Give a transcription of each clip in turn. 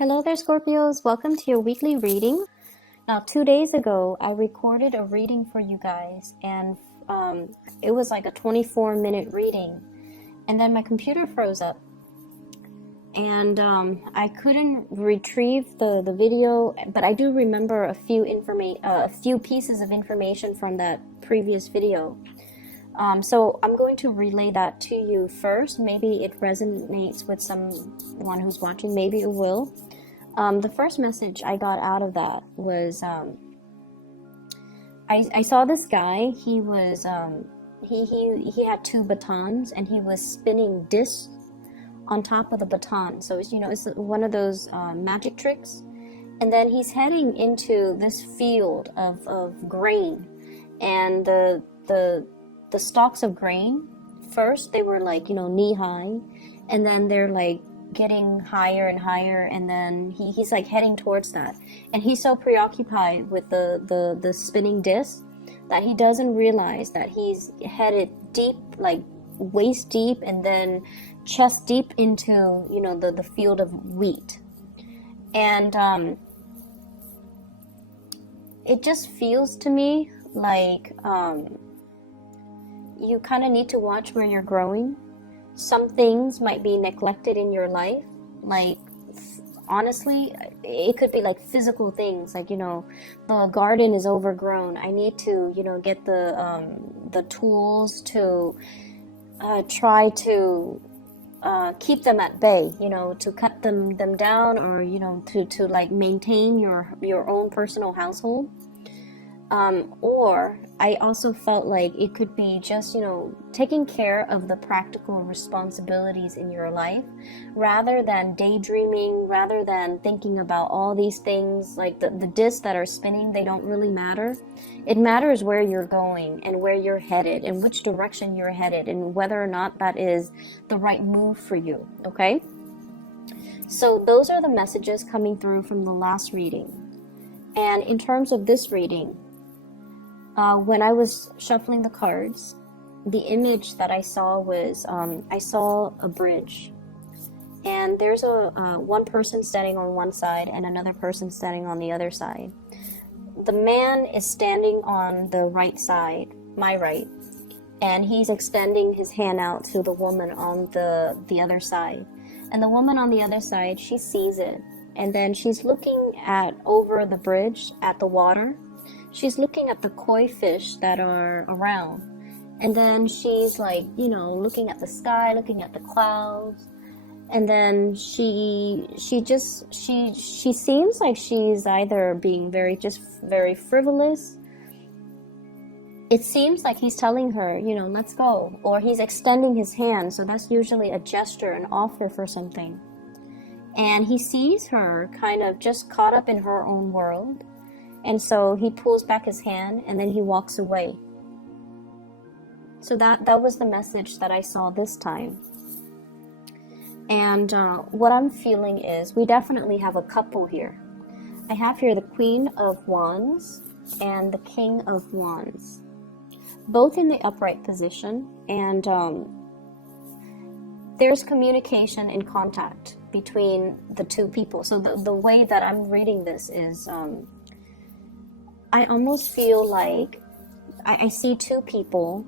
Hello there, Scorpios. Welcome to your weekly reading. Now, 2 days ago, I recorded a reading for you guys, and it was like a 24-minute reading. And then my computer froze up, and I couldn't retrieve the video, but I do remember a few pieces of information from that previous video. So I'm going to relay that to you first. Maybe it resonates with someone who's watching. Maybe it will. The first message I got out of that was I saw this guy. He was he had two batons, and he was spinning discs on top of the baton. So it's one of those magic tricks. And then he's heading into this field of grain, and the stalks of grain, first they were like knee high, and then they're like getting higher and higher, and then he's like heading towards that, and he's so preoccupied with the spinning disc that he doesn't realize that he's headed deep, like waist deep and then chest deep into the field of wheat. And it just feels to me like you kind of need to watch where you're growing. Some things might be neglected in your life, like honestly, it could be like physical things, like the garden is overgrown. I need to get the tools to try to keep them at bay, to cut them down, or to like maintain your own personal household. Or I also felt like it could be just, taking care of the practical responsibilities in your life, rather than daydreaming, rather than thinking about all these things. Like the discs that are spinning, they don't really matter. It matters where you're going and where you're headed and which direction you're headed and whether or not that is the right move for you, okay? So those are the messages coming through from the last reading. And in terms of this reading, when I was shuffling the cards, the image that I saw was I saw a bridge, and there's one person standing on one side and another person standing on the other side. The man is standing on the right side, my right, and he's extending his hand out to the woman on the other side. And the woman on the other side, she sees it, and then she's looking over the bridge at the water. She's looking at the koi fish that are around, and then she's like, looking at the sky, looking at the clouds, and then she seems like she's either being very frivolous. It seems like he's telling her, let's go, or he's extending his hand, so that's usually a gesture, an offer for something. And he sees her kind of just caught up in her own world. And so he pulls back his hand, and then he walks away. So that was the message that I saw this time. And what I'm feeling is we definitely have a couple here. I have here the Queen of Wands and the King of Wands, both in the upright position. And there's communication and contact between the two people. So the way that I'm reading this is I almost feel like I see two people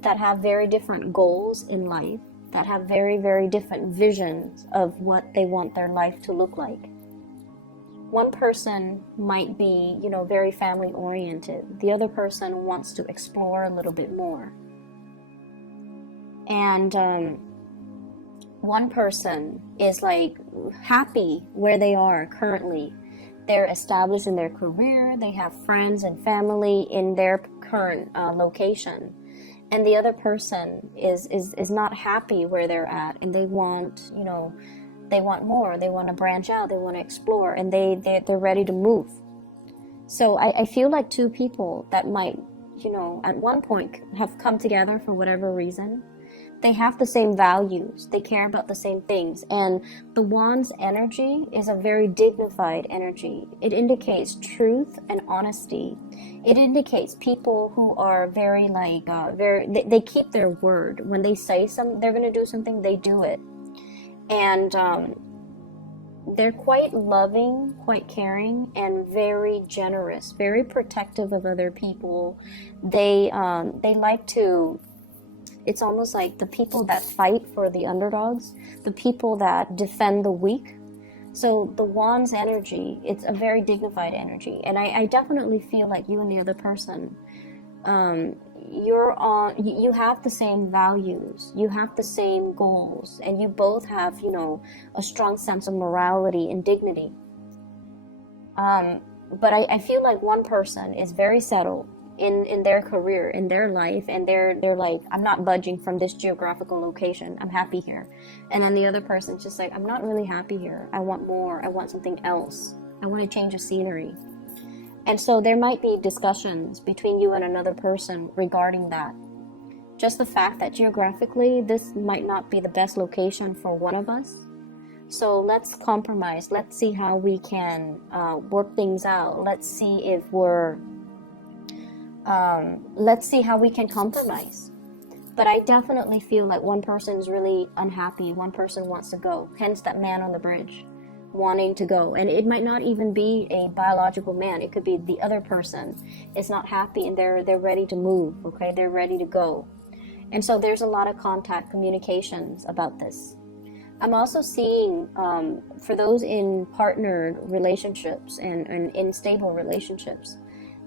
that have very different goals in life, that have very, very different visions of what they want their life to look like. One person might be, very family oriented. The other person wants to explore a little bit more. And one person is like happy where they are currently. They're established in their career, they have friends and family in their current location. And the other person is not happy where they're at, and they want, they want more, they want to branch out, they want to explore, and they're ready to move. So I feel like two people that might, at one point have come together for whatever reason. They have the same values. They care about the same things. And the Wand's energy is a very dignified energy. It indicates truth and honesty. It indicates people who are very they keep their word. When they say they're going to do something, they do it. And they're quite loving, quite caring, and very generous, very protective of other people. They like to, it's almost like the people that fight for the underdogs, the people that defend the weak. So the Wand's energy, it's a very dignified energy. And I definitely feel like you and the other person, you have the same values, you have the same goals, and you both have, you know, a strong sense of morality and dignity. But I feel like one person is very settled in their career, in their life, and they're like, I'm not budging from this geographical location, I'm happy here. And then the other person's just like, I'm not really happy here, I want more, I want something else, I want to change the scenery. And so there might be discussions between you and another person regarding that. Just the fact that geographically this might not be the best location for one of us. So let's compromise. Let's see how we can work things out. Let's see if let's see how we can compromise. But I definitely feel like one person is really unhappy. One person wants to go. Hence that man on the bridge wanting to go. And it might not even be a biological man. It could be the other person is not happy and they're ready to move. Okay, they're ready to go. And so there's a lot of contact communications about this. I'm also seeing for those in partnered relationships and in stable relationships,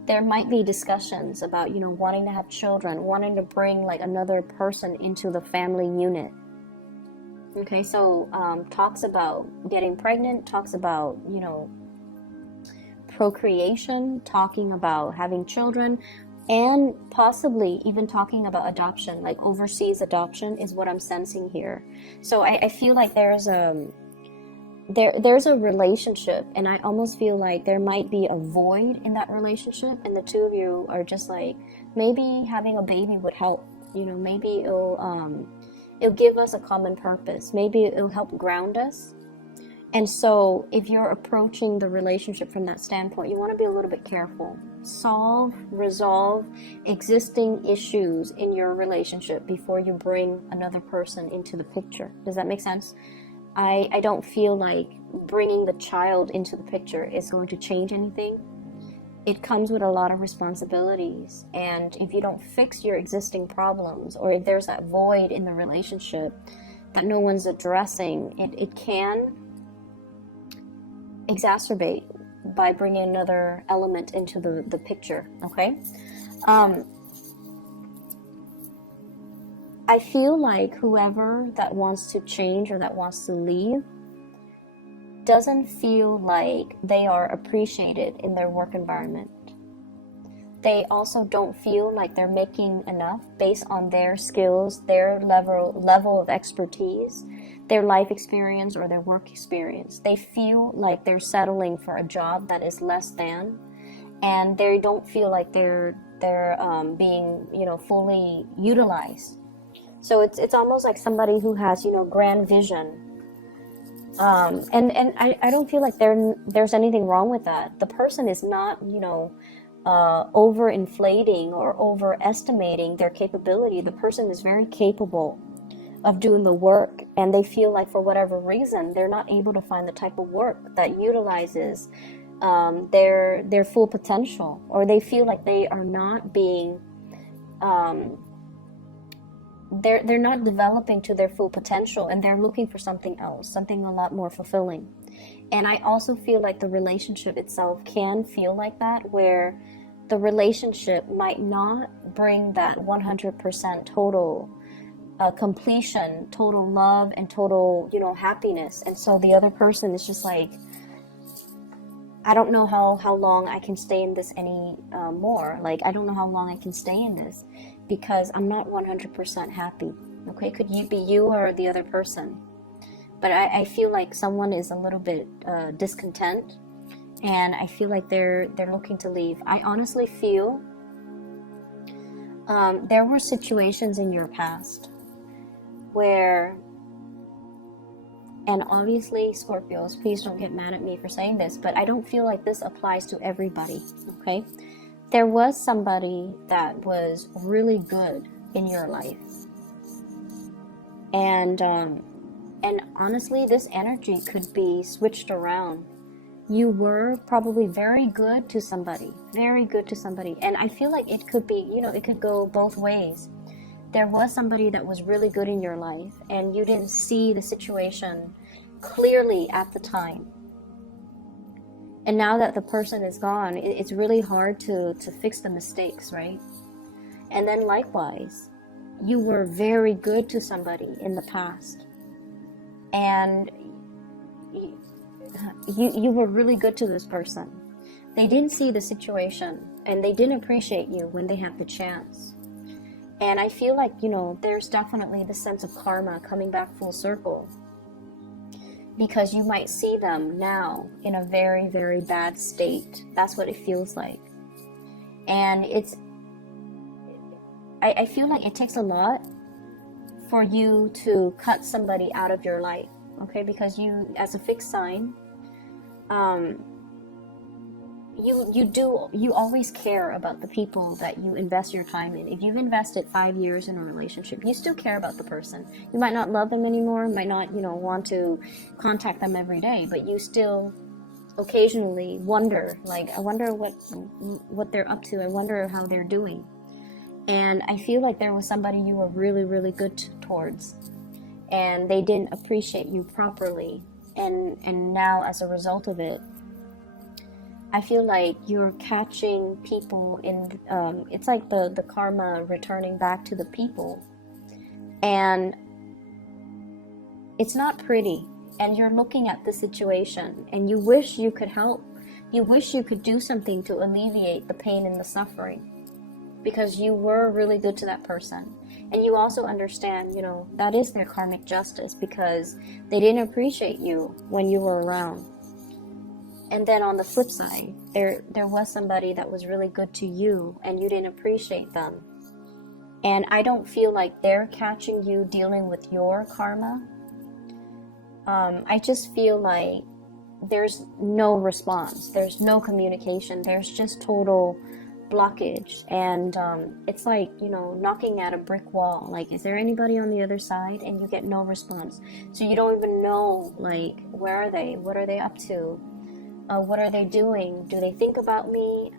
there might be discussions about, you know, wanting to have children, wanting to bring like another person into the family unit. Okay, so talks about getting pregnant, talks about, you know, procreation, talking about having children, and possibly even talking about adoption, like overseas adoption is what I'm sensing here. So I feel like there's a relationship, and I almost feel like there might be a void in that relationship, and the two of you are just like, maybe having a baby would help, you know, maybe it'll give us a common purpose, maybe it'll help ground us. And so if you're approaching the relationship from that standpoint, you want to be a little bit careful. Resolve existing issues in your relationship before you bring another person into the picture. Does that make sense? I don't feel like bringing the child into the picture is going to change anything. It comes with a lot of responsibilities, and if you don't fix your existing problems, or if there's that void in the relationship that no one's addressing, it can exacerbate by bringing another element into the picture. Okay, I feel like whoever that wants to change or that wants to leave doesn't feel like they are appreciated in their work environment. They also don't feel like they're making enough based on their skills, their level of expertise, their life experience, or their work experience. They feel like they're settling for a job that is less than, and they don't feel like they're being, you know, fully utilized. So it's almost like somebody who has, you know, grand vision. And I don't feel like there's anything wrong with that. The person is not, you know, overinflating or overestimating their capability. The person is very capable of doing the work, and they feel like for whatever reason they're not able to find the type of work that utilizes their full potential, or they feel like they are not being they're not developing to their full potential, and they're looking for something else, something a lot more fulfilling. And I also feel like the relationship itself can feel like that, where the relationship might not bring that 100% total completion, total love, and total, you know, happiness. And so the other person is just like, I don't know how long I can stay in this any more. Like, I don't know how long I can stay in this, because I'm not 100% happy. Okay, could you be you or the other person? But I feel like someone is a little bit discontent, and I feel like they're looking to leave. I honestly feel there were situations in your past where, and obviously Scorpios, please don't get mad at me for saying this, but I don't feel like this applies to everybody. Okay, there was somebody that was really good in your life, and And honestly, this energy could be switched around. You were probably very good to somebody, very good to somebody. And I feel like it could be, you know, it could go both ways. There was somebody that was really good in your life and you didn't see the situation clearly at the time. And now that the person is gone, it's really hard to fix the mistakes, right? And then likewise, you were very good to somebody in the past. And you were really good to this person. They didn't see the situation and they didn't appreciate you when they had the chance. And I feel like, you know, there's definitely the sense of karma coming back full circle, because you might see them now in a very, very bad state. That's what it feels like. And I feel like it takes a lot for you to cut somebody out of your life, okay? Because you, as a fixed sign, you always care about the people that you invest your time in. If you've invested 5 years in a relationship, you still care about the person. You might not love them anymore, might not, you know, want to contact them every day, but you still occasionally wonder, like, I wonder what they're up to. I wonder how they're doing. And I feel like there was somebody you were really, really good towards, and they didn't appreciate you properly. And now, as a result of it, I feel like you're catching people in, it's like the karma returning back to the people. And it's not pretty. And you're looking at the situation and you wish you could help. You wish you could do something to alleviate the pain and the suffering, because you were really good to that person. And you also understand, you know, that is their karmic justice, because they didn't appreciate you when you were around. And then on the flip side, there was somebody that was really good to you and you didn't appreciate them. And I don't feel like they're catching you dealing with your karma. I just feel like there's no response. There's no communication. There's just total blockage. And it's like, you know, knocking at a brick wall. Like, is there anybody on the other side? And you get no response. So you don't even know, like, where are they? What are they up to? What are they doing? Do they think about me?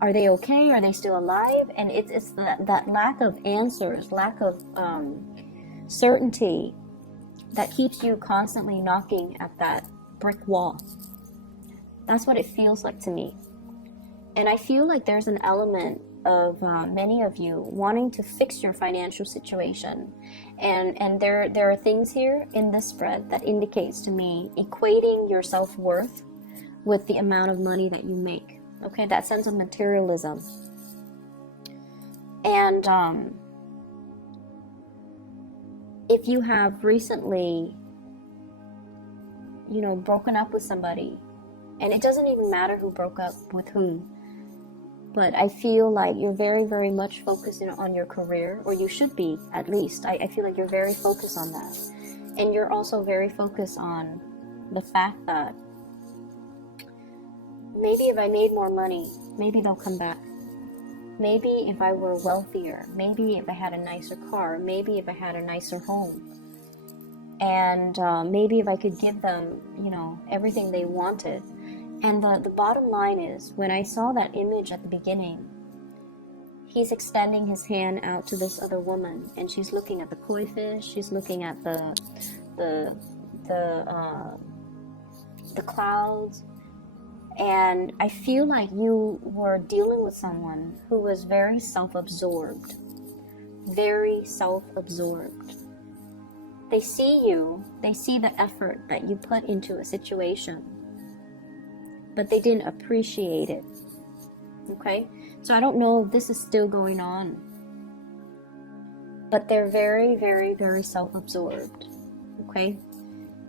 Are they okay? Are they still alive? And it's that lack of answers, lack of certainty that keeps you constantly knocking at that brick wall. That's what it feels like to me. And I feel like there's an element of many of you wanting to fix your financial situation. And there are things here in this spread that indicates to me equating your self-worth with the amount of money that you make. Okay, that sense of materialism. And if you have recently, you know, broken up with somebody, and it doesn't even matter who broke up with whom, but I feel like you're very, very much focused on your career, or you should be, at least. I feel like you're very focused on that. And you're also very focused on the fact that maybe if I made more money, maybe they'll come back. Maybe if I were wealthier, maybe if I had a nicer car, maybe if I had a nicer home, and maybe if I could give them, you know, everything they wanted. And the bottom line is, when I saw that image at the beginning, he's extending his hand out to this other woman, and she's looking at the koi fish, she's looking at the clouds. And I feel like you were dealing with someone who was very self-absorbed. Very self-absorbed. They see you, they see the effort that you put into a situation, but they didn't appreciate it. Okay? So I don't know if this is still going on, but they're very, very, very self-absorbed. Okay?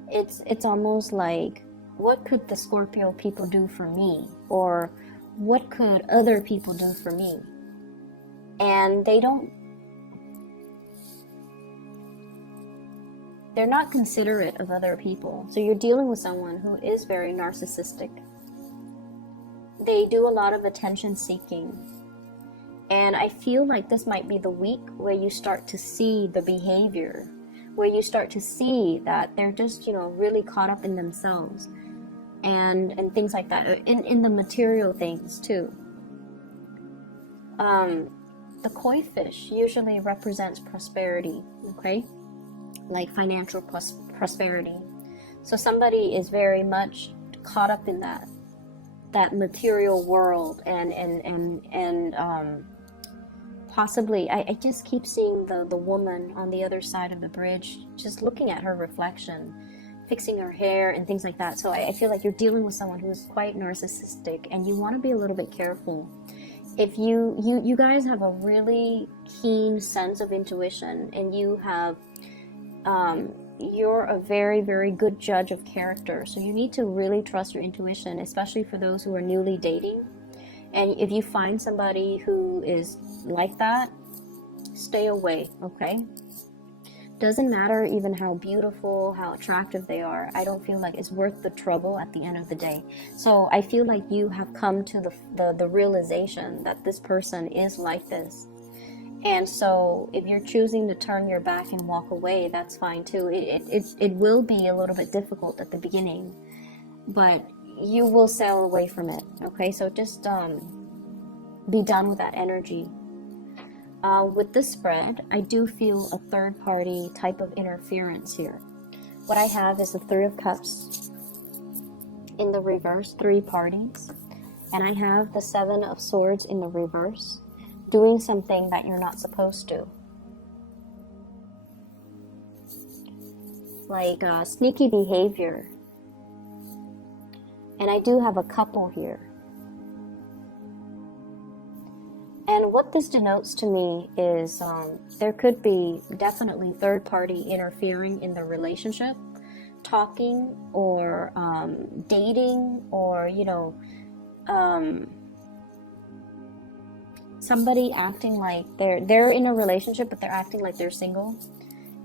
It's almost like, what could the Scorpio people do for me? Or what could other people do for me? And they're not considerate of other people. So you're dealing with someone who is very narcissistic. They do a lot of attention seeking. And I feel like this might be the week where you start to see the behavior, where you start to see that they're just, you know, really caught up in themselves and things like that, in the material things too. The koi fish usually represents prosperity, okay, like financial prosperity. So somebody is very much caught up in that material world, and possibly, I just keep seeing the woman on the other side of the bridge, just looking at her reflection, fixing her hair and things like that. So I feel like you're dealing with someone who's quite narcissistic, and you want to be a little bit careful. If you guys have a really keen sense of intuition, and you have, you're a very, very good judge of character. So you need to really trust your intuition, especially for those who are newly dating. And if you find somebody who is like that, stay away, okay? Doesn't matter even how beautiful, how attractive they are. I don't feel like it's worth the trouble at the end of the day. So I feel like you have come to the realization that this person is like this. And so if you're choosing to turn your back and walk away, that's fine too. It will be a little bit difficult at the beginning, but you will sail away from it, okay? So just be done with that energy. With this spread, I do feel a third party type of interference here. What I have is the Three of Cups in the reverse, 3 parties, and I have the Seven of Swords in the reverse, doing something that you're not supposed to. Like sneaky behavior. And I do have a couple here. And what this denotes to me is there could be definitely third party interfering in the relationship, talking or dating, or, you know, somebody acting like they're in a relationship, but they're acting like they're single,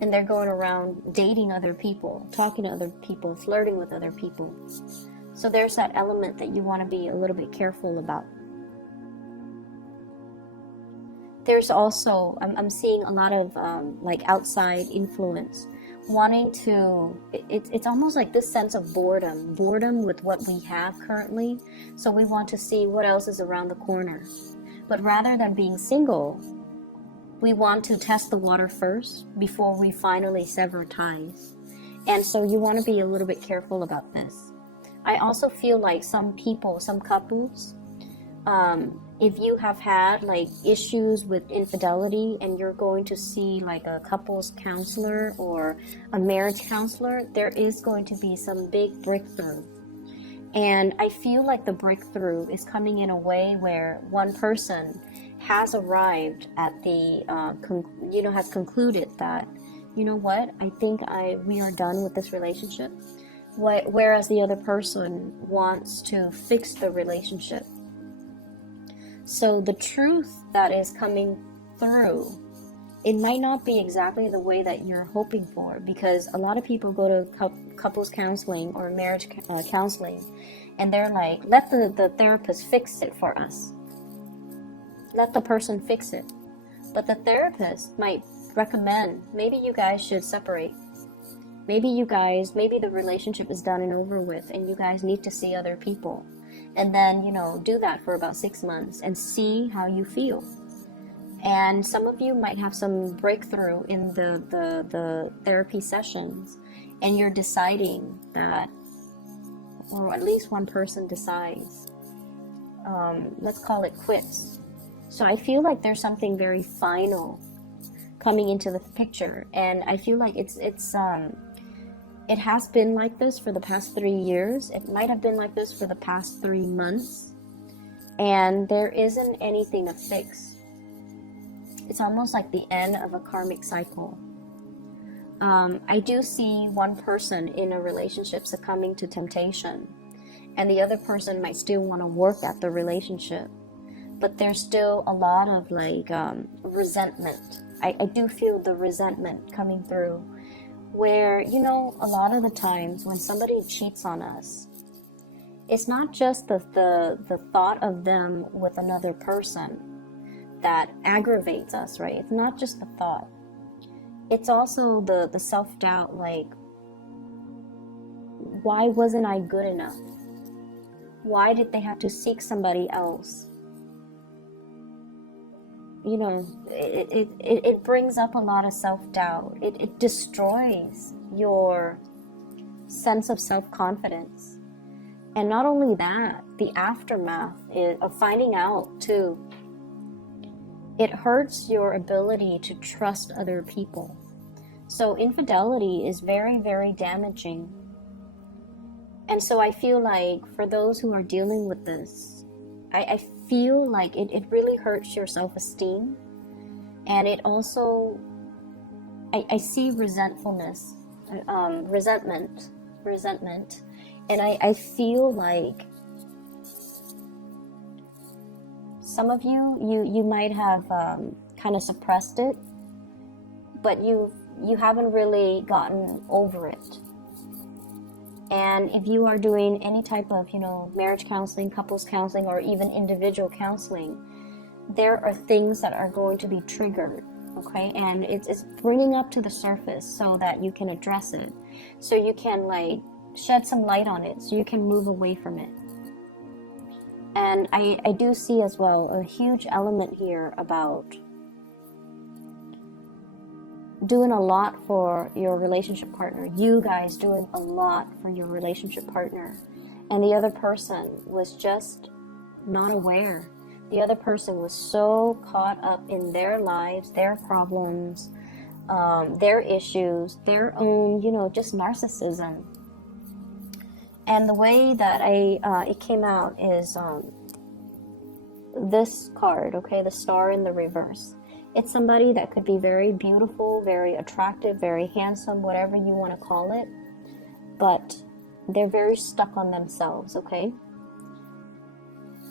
and they're going around dating other people, talking to other people, flirting with other people. So there's that element that you want to be a little bit careful about. There's also, I'm seeing a lot of like outside influence, wanting to, it's almost like this sense of boredom with what we have currently. So we want to see what else is around the corner. But rather than being single, we want to test the water first before we finally sever ties. And so you want to be a little bit careful about this. I also feel like some people, some couples, if you have had like issues with infidelity and you're going to see like a couples counselor or a marriage counselor, there is going to be some big breakthrough. And I feel like the breakthrough is coming in a way where one person has arrived at the, has concluded that, you know what, I think we are done with this relationship. Whereas the other person wants to fix the relationship. So the truth that is coming through, it might not be exactly the way that you're hoping for, because a lot of people go to couples counseling or marriage counseling, and they're like, let the therapist fix it for us. Let the person fix it. But the therapist might recommend, maybe you guys should separate. Maybe the relationship is done and over with, and you guys need to see other people. And then, do that for about 6 months and see how you feel. And some of you might have some breakthrough in the therapy sessions, and you're deciding that, or at least one person decides, let's call it quits. So I feel like there's something very final coming into the picture, and I feel like it has been like this for the past 3 years. It might have been like this for the past 3 months. And there isn't anything to fix. It's almost like the end of a karmic cycle. I do see one person in a relationship succumbing to temptation. And the other person might still want to work at the relationship. But there's still a lot of resentment. I do feel the resentment coming through. Where, a lot of the times when somebody cheats on us, it's not just the thought of them with another person that aggravates us, right? It's not just the thought. it's also the self-doubt, like, why wasn't I good enough? Why did they have to seek somebody else? You know, it brings up a lot of self-doubt. It destroys your sense of self-confidence. And not only that, the aftermath of finding out too, it hurts your ability to trust other people. So infidelity is very, very damaging. And so I feel like for those who are dealing with this, I feel like it really hurts your self-esteem. And it also, I see resentfulness, resentment. And I feel like some of you might have kind of suppressed it, but you haven't really gotten over it. And if you are doing any type of, you know, marriage counseling, couples counseling, or even individual counseling, there are things that are going to be triggered, okay? And it's bringing up to the surface so that you can address it, so you can, like, shed some light on it, so you can move away from it. And I do see as well a huge element here about doing a lot for your relationship partner. You guys doing a lot for your relationship partner. And the other person was just not aware. The other person was so caught up in their lives, their problems, their issues, their own, you know, just narcissism. And the way that it came out is this card, okay, the star in the reverse. It's somebody that could be very beautiful, very attractive, very handsome, whatever you want to call it, but they're very stuck on themselves, okay?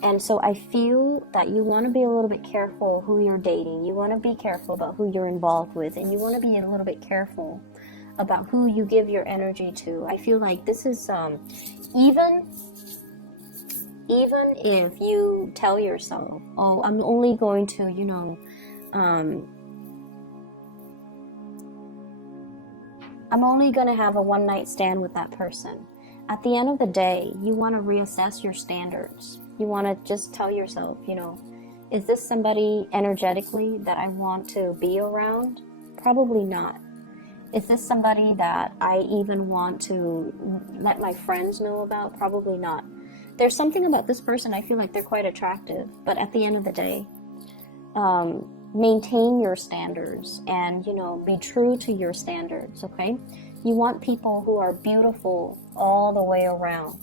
And so I feel that you want to be a little bit careful who you're dating. You want to be careful about who you're involved with, and you want to be a little bit careful about who you give your energy to. I feel like this is even if you tell yourself, oh, I'm only going to, you know, I'm only going to have a one-night stand with that person. At the end of the day, you want to reassess your standards. You want to just tell yourself, you know, is this somebody energetically that I want to be around? Probably not. Is this somebody that I even want to let my friends know about? Probably not. There's something about this person, I feel like they're quite attractive, but at the end of the day, maintain your standards and, you know, be true to your standards, okay? You want people who are beautiful all the way around,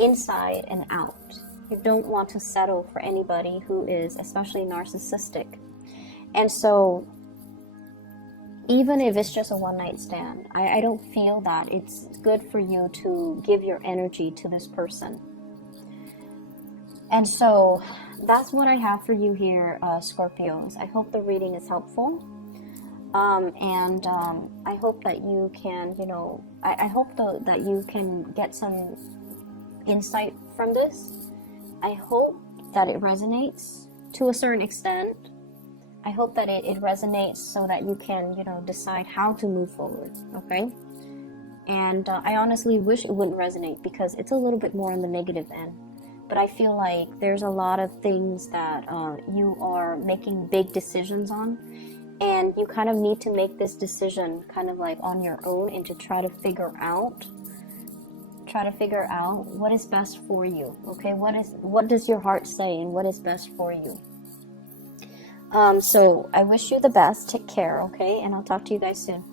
inside and out. You don't want to settle for anybody who is especially narcissistic. And so even if it's just a one-night stand, I don't feel that it's good for you to give your energy to this person. And so that's what I have for you here, Scorpios. I hope the reading is helpful. And I hope that you can, you know, I hope that you can get some insight from this. I hope that it resonates to a certain extent. I hope that it resonates so that you can, you know, decide how to move forward, okay? And I honestly wish it wouldn't resonate because it's a little bit more on the negative end. But I feel like there's a lot of things that you are making big decisions on, and you kind of need to make this decision kind of like on your own and to try to figure out what is best for you, okay? What does your heart say and what is best for you? So I wish you the best. Take care, okay? And I'll talk to you guys soon.